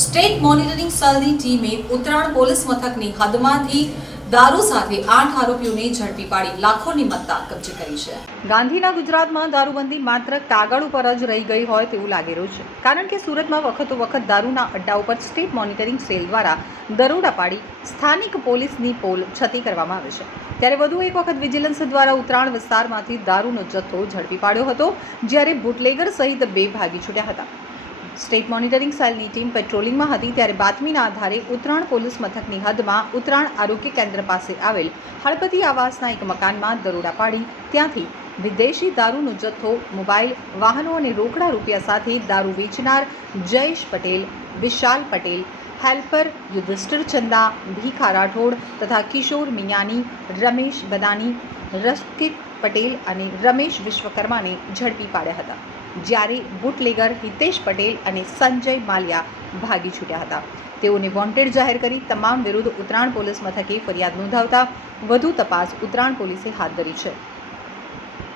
State monitoring સેલની ટીમે Utran police મથકની હદમાંથી દારૂ સાથે 8 આરોપીઓને ઝડપી પાડી લાખોની મત્તા કબજે કરી છે. ગાંધીના ગુજરાતમાં દારૂબંધી માત્ર કાગળ ઉપર જ રહી ગઈ હોય તેવું લાગી રહ્યું છે, કારણ કે સુરતમાં વખતો વખત દારૂના અડ્ડા ઉપર સ્ટેટ મોનિટરિંગ સેલ દ્વારા દરોડા પાડી સ્થાનિક પોલીસની પોલ છતી કરવામાં આવે છે. ત્યારે વધુ એક વખત વિજિલન્સ દ્વારા ઉત્તરાણ વિસ્તારમાંથી દારૂનો જથ્થો ઝડપી પાડ્યો હતો, જ્યારે બુટલેગર સહિત 2 ભાગી છૂટ્યા હતા. સ્ટેટ મોનિટરિંગ સેલની ટીમ પેટ્રોલિંગમાં હતી ત્યારે બાતમીના આધારે ઉત્તરાણ પોલીસ મથકની હદમાં ઉત્તરાણ આરોગ્ય કેન્દ્ર પાસે આવેલ હળપતિ આવાસના એક મકાનમાં દરોડા પાડી ત્યાંથી વિદેશી દારૂનો જથ્થો, મોબાઈલ, વાહનો અને રોકડા રૂપિયા સાથે દારૂ વેચનાર જયેશ પટેલ, વિશાલ પટેલ, હેલ્પર યુધિષ્ઠિર ચંદા, ભીખા રાઠોડ તથા કિશોર મિયાની, રમેશ બદાની, રસ્કિત પટેલ અને રમેશ વિશ્વકર્માને ઝડપી પાડ્યા હતા, જ્યારે બુટલેગર હિતેશ પટેલ અને સંજય માલિયા ભાગી છૂટ્યા હતા. તેઓને વોન્ટેડ જાહેર કરી તમામ વિરુદ્ધ ઉત્તરાણ પોલીસ મથકે ફરિયાદ નોંધાવતા વધુ તપાસ ઉત્તરાણ પોલીસે હાથ ધરી છે.